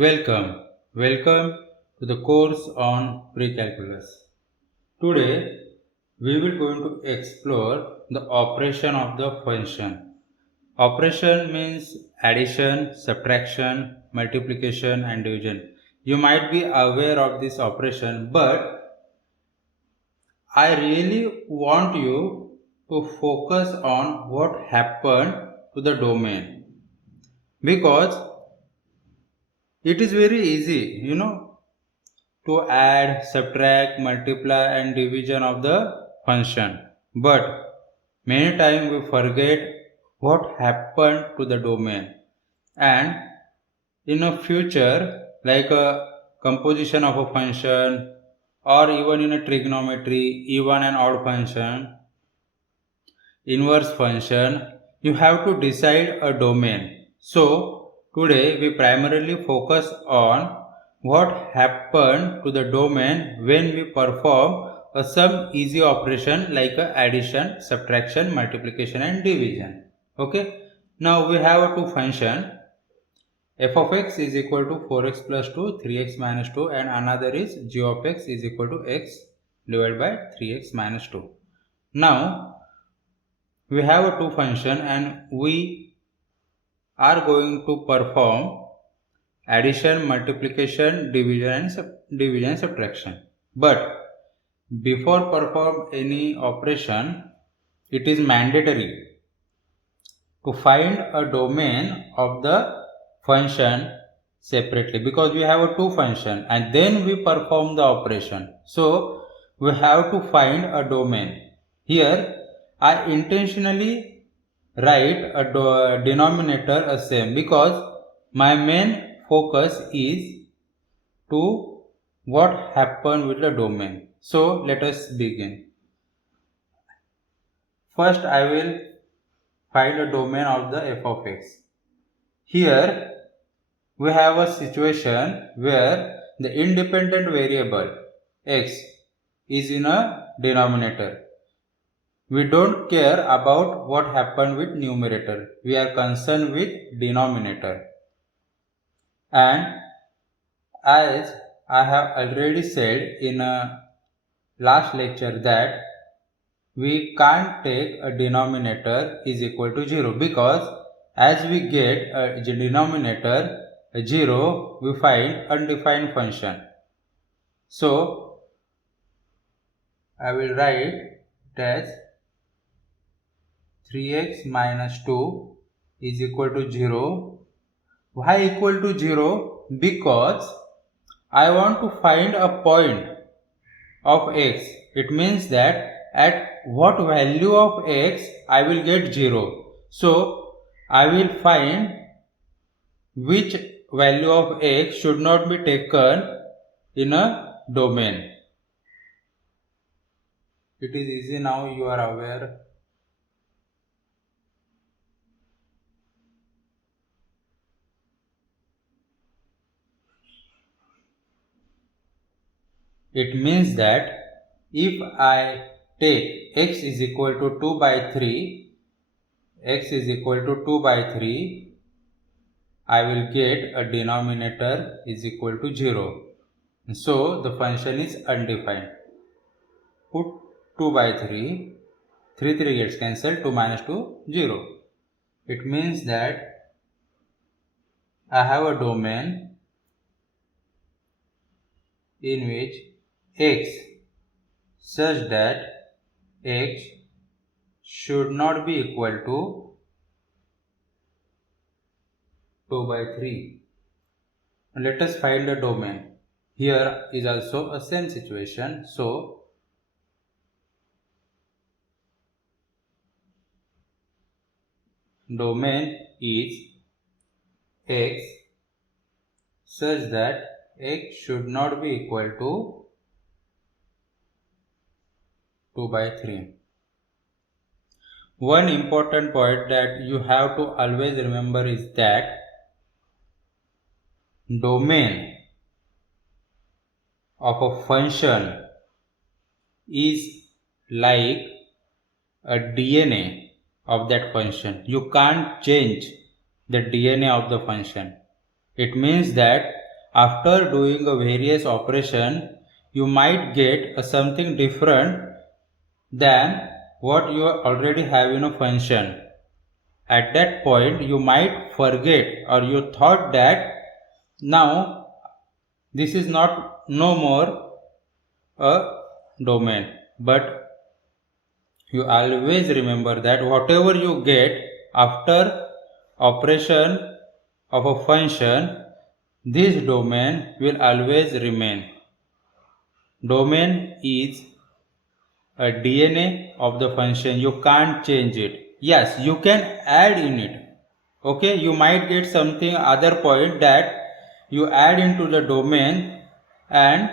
Welcome to the course on pre-calculus. Today we will going to explore the operation of the function. Operation means addition, subtraction, multiplication and division. You might be aware of this operation, but I really want you to focus on what happened to the domain, because it is very easy, to add, subtract, multiply and division of the function. But many times we forget what happened to the domain. And in a future, like a composition of a function, or even in a trigonometry, even an odd function, inverse function, you have to decide a domain. So today we primarily focus on what happened to the domain when we perform some easy operation like addition, subtraction, multiplication and division. Okay, now we have two function. F of x is equal to 4x plus 2, 3x minus 2, and another is g of x is equal to x divided by 3x minus 2. Now we have a two function and we are going to perform addition, multiplication, division and subtraction. But before perform any operation, it is mandatory to find a domain of the function separately, because we have a two function and then we perform the operation. So we have to find a domain. Here I intentionally write a denominator as same, because my main focus is to what happened with the domain. So let us begin. First I will find a domain of the f of x. Here we have a situation where the independent variable x is in a denominator. We don't care about what happened with numerator. We are concerned with denominator. And as I have already said in a last lecture that we can't take a denominator is equal to 0, because as we get a denominator 0, we find undefined function. So I will write it as 3x minus 2 is equal to 0. Why equal to 0? Because I want to find a point of x. It means that at what value of x I will get 0. So I will find which value of x should not be taken in a domain. It is easy now, you are aware. It means that if I take x is equal to 2 by 3, x is equal to 2 by 3, I will get a denominator is equal to 0. So the function is undefined. Put 2 by 3, 3 gets cancelled, 2 minus 2, 0. It means that I have a domain in which x such that x should not be equal to 2 by 3. Let us find the domain. Here is also a same situation. So domain is x such that x should not be equal to 2 by 3. One important point that you have to always remember is that domain of a function is like a DNA of that function. You can't change the DNA of the function. It means that after doing a various operation, you might get a something different than what you already have in a function. At that point, you might forget, or you thought that now this is not no more a domain, but you always remember that whatever you get after operation of a function, this domain will always remain. Domain is a DNA of the function. You can't change it. Yes, you can add in it. Okay, you might get something other point that you add into the domain and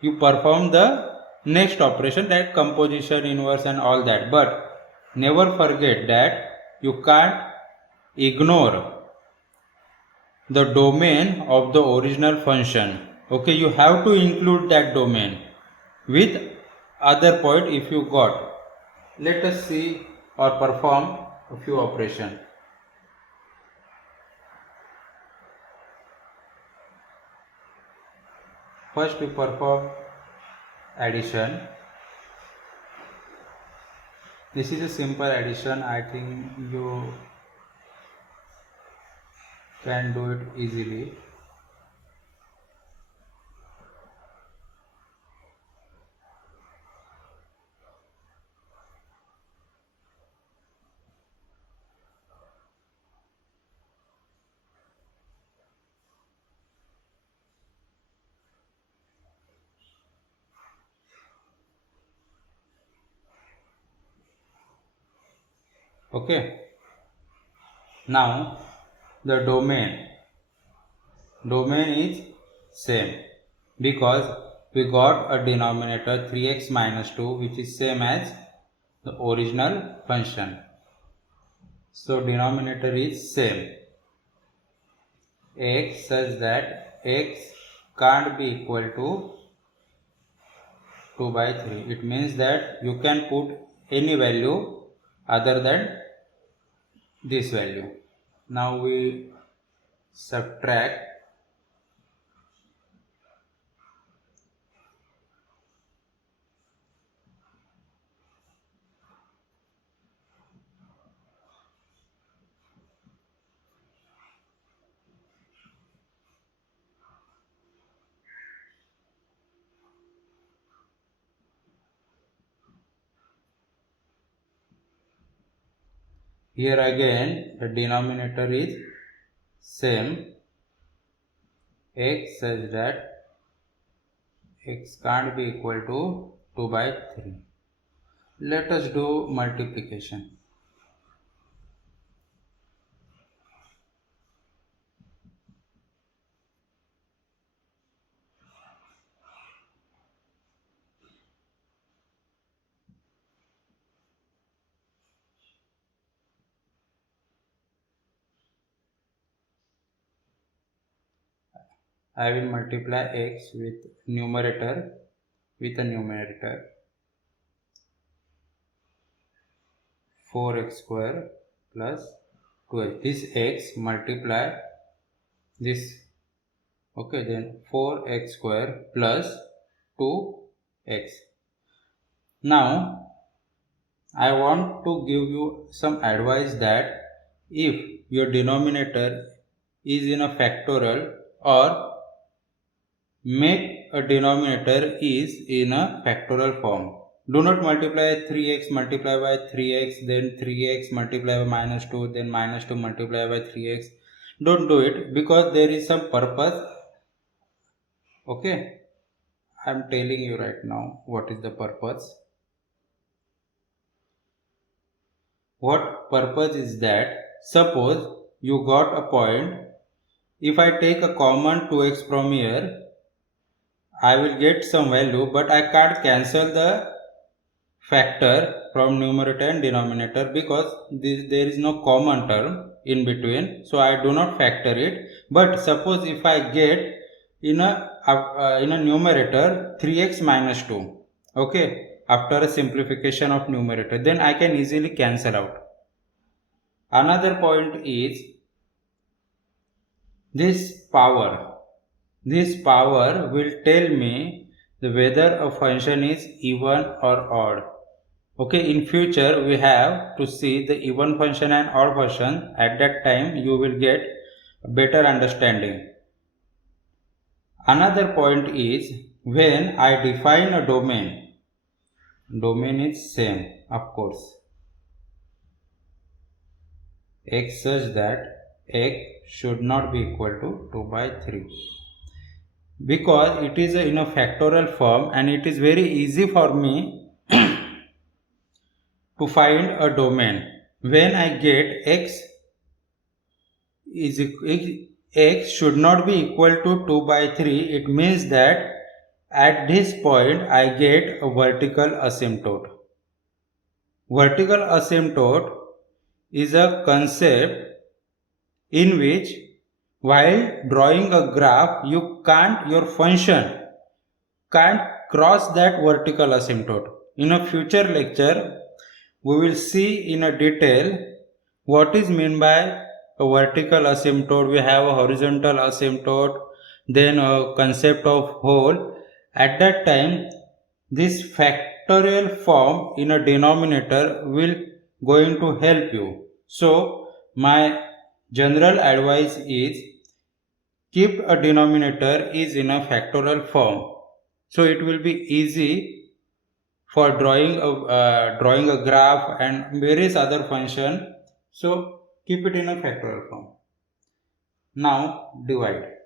you perform the next operation, that composition, inverse and all that. But never forget that you can't ignore the domain of the original function. Okay, you have to include that domain with other point if you got. Let us see or perform a few operations. First we perform addition. This is a simple addition. I think you can do it easily. Okay. Now the domain is same because we got a denominator 3x minus 2 which is same as the original function. So denominator is same. X such that x can't be equal to 2 by 3. It means that you can put any value other than this value. Now we subtract. Here again the denominator is same, x such that x can't be equal to 2 by 3. Let us do multiplication. I will multiply x with numerator with a numerator 4x square plus 2x. This x multiply this. Okay, then 4x square plus 2x. Now I want to give you some advice that if your denominator is in a factorial, or make a denominator is in a factorial form. Do not multiply 3x multiply by 3x, then 3x multiply by minus 2, then minus 2 multiply by 3x. Don't do it because there is some purpose. Okay, I am telling you right now what is the purpose. What purpose is that? Suppose you got a point. If I take a common 2x from here, I will get some value, but I can't cancel the factor from numerator and denominator because there is no common term in between, so I do not factor it. But suppose if I get in a numerator 3x minus 2, okay, after a simplification of numerator, then I can easily cancel out. Another point is This power will tell me whether a function is even or odd. Okay, in future we have to see the even function and odd function. At that time you will get a better understanding. Another point is when I define a domain is same, of course, x such that x should not be equal to 2 by 3, because it is in a factorial form and it is very easy for me to find a domain. When I get x should not be equal to 2 by 3, it means that at this point I get a vertical asymptote. Vertical asymptote is a concept in which while drawing a graph your function can't cross that vertical asymptote. In a future lecture we will see in a detail what is meant by a vertical asymptote. We have a horizontal asymptote, then a concept of hole. At that time this factorial form in a denominator will going to help you. So my general advice is keep a denominator is in a factorial form, so it will be easy for drawing a graph and various other function. So keep it in a factorial form. Now divide.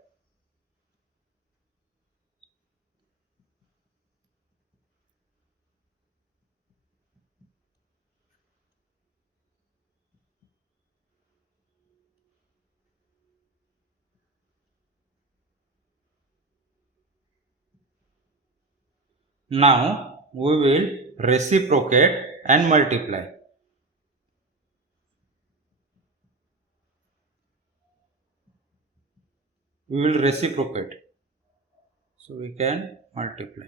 Now we will reciprocate and multiply. We will reciprocate, so we can multiply.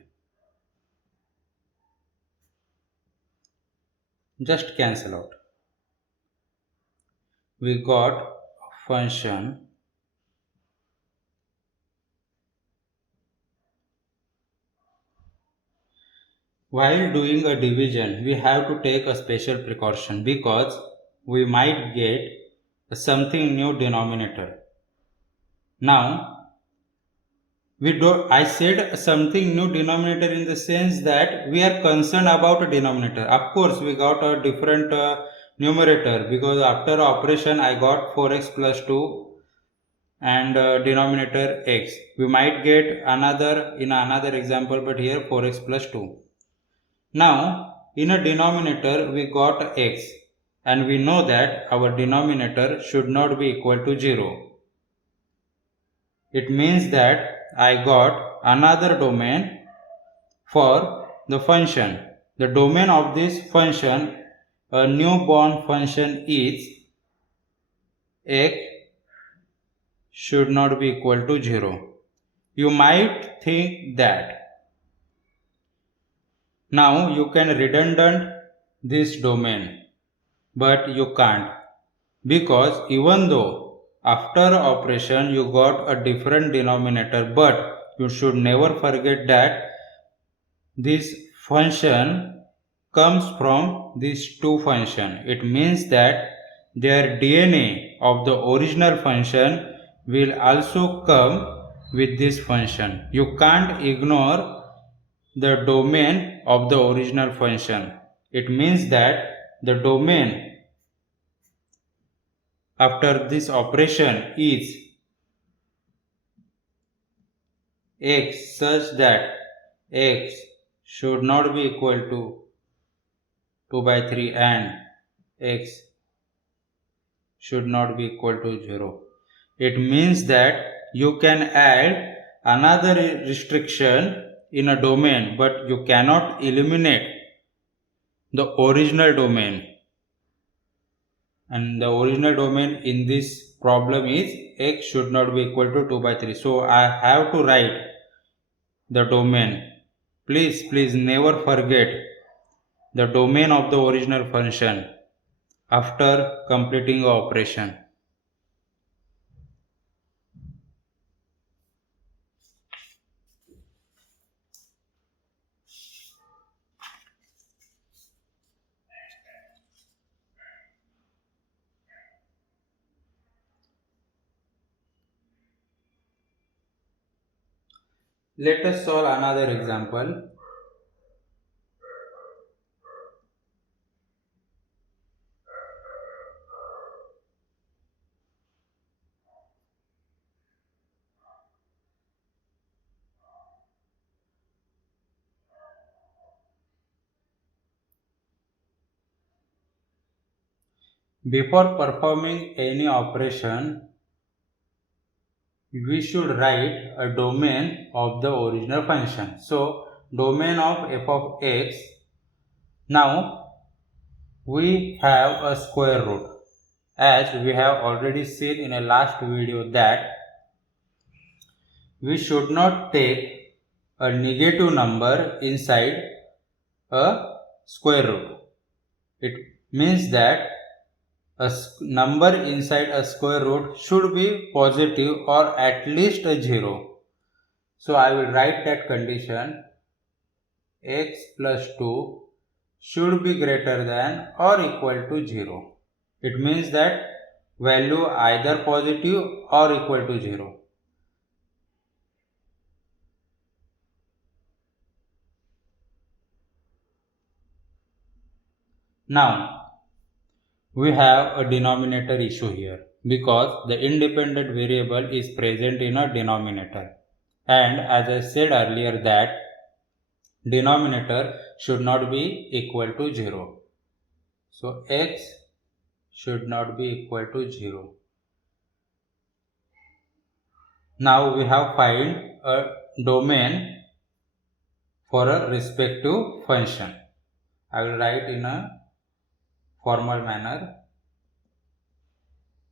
Just cancel out. We got a function while doing a division. We have to take a special precaution because we might get something new denominator. Now I said something new denominator in the sense that we are concerned about a denominator. Of course we got a different numerator because after operation I got 4x plus 2 and denominator x. We might get another in another example, but here 4x plus 2. Now in a denominator we got x and we know that our denominator should not be equal to 0. It means that I got another domain for the function. The domain of this function, a newborn function, is x should not be equal to 0. You might think that now you can redundant this domain, but you can't, because even though after operation you got a different denominator, but you should never forget that this function comes from these two functions. It means that their DNA of the original function will also come with this function. You can't ignore the domain of the original function. It means that the domain after this operation is x such that x should not be equal to 2 by 3 and x should not be equal to 0. It means that you can add another restriction in a domain, but you cannot eliminate the original domain. And the original domain in this problem is x should not be equal to 2 by 3. So I have to write the domain. Please never forget the domain of the original function after completing the operation. Let us solve another example. Before performing any operation, we should write a domain of the original function. So, domain of f of x. Now, we have a square root. As we have already seen in a last video that we should not take a negative number inside a square root. It means that a number inside a square root should be positive or at least a 0. So I will write that condition: x plus 2 should be greater than or equal to 0. It means that value either positive or equal to 0. Now, we have a denominator issue here because the independent variable is present in a denominator. And as I said earlier that denominator should not be equal to 0. So, x should not be equal to 0. Now, we have find a domain for a respective function. I will write in a formal manner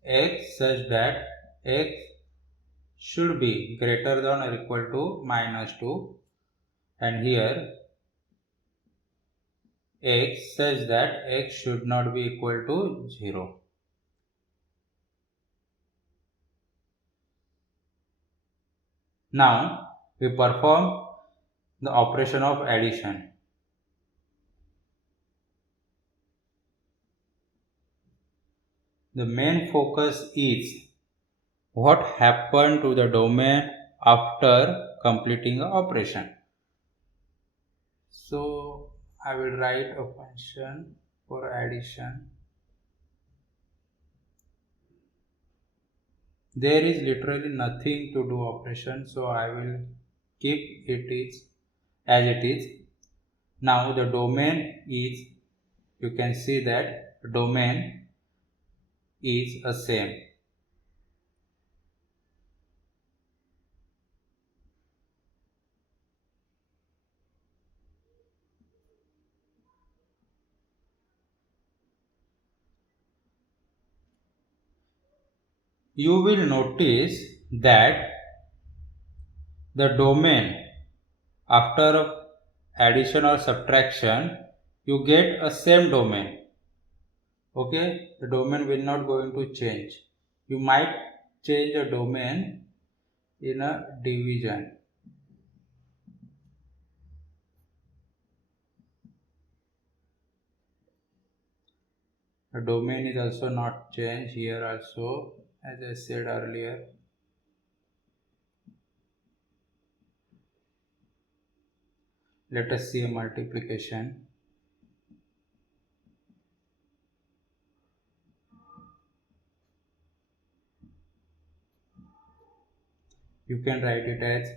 x such that x should be greater than or equal to minus 2, and here x such that x should not be equal to 0. Now we perform the operation of addition. The main focus is what happened to the domain after completing the operation. So I will write a function for addition. There is literally nothing to do operation, so I will keep it as it is. Now the domain is, you can see that domain is the same. You will notice that the domain after addition or subtraction, you get a same domain. Okay, the domain will not going to change. You might change a domain in a division. The domain is also not changed here also, as I said earlier. Let us see a multiplication. You can write it as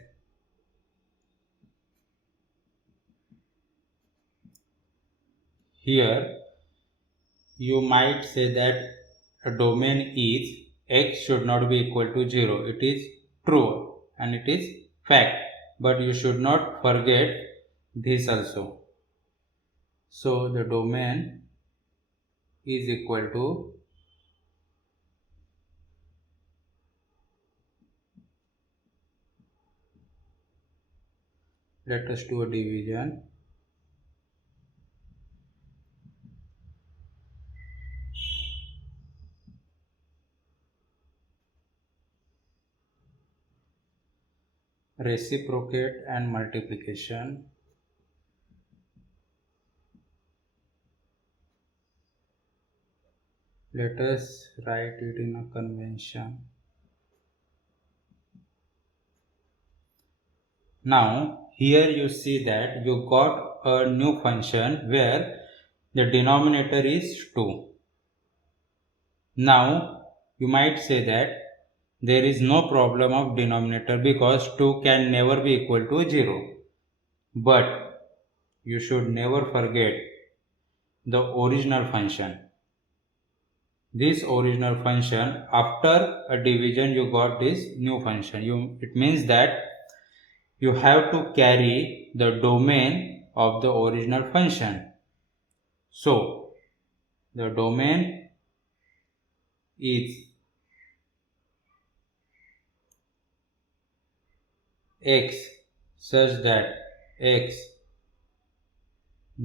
here. You might say that a domain is x should not be equal to 0. It is true and it is fact, but you should not forget this also. So the domain is equal to let us do a division. Reciprocate and multiplication. Let us write it in a convention. Now here you see that you got a new function where the denominator is 2. Now you might say that there is no problem of denominator because 2 can never be equal to 0. But you should never forget the original function. This original function, after a division you got this new function. It means that you have to carry the domain of the original function. So the domain is x such that x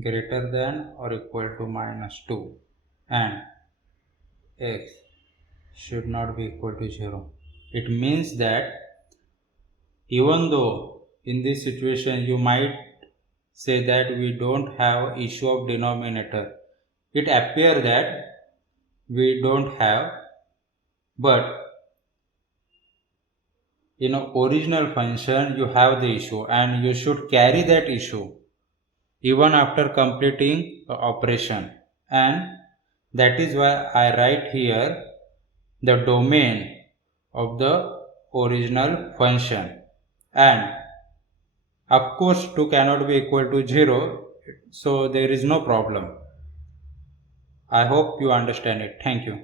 greater than or equal to -2 and x should not be equal to 0. It means that even though in this situation you might say that we don't have issue of denominator, it appears that we don't have, but in an original function you have the issue and you should carry that issue even after completing the operation, and that is why I write here the domain of the original function. And of course 2 cannot be equal to 0, so there is no problem. I hope you understand it. Thank you.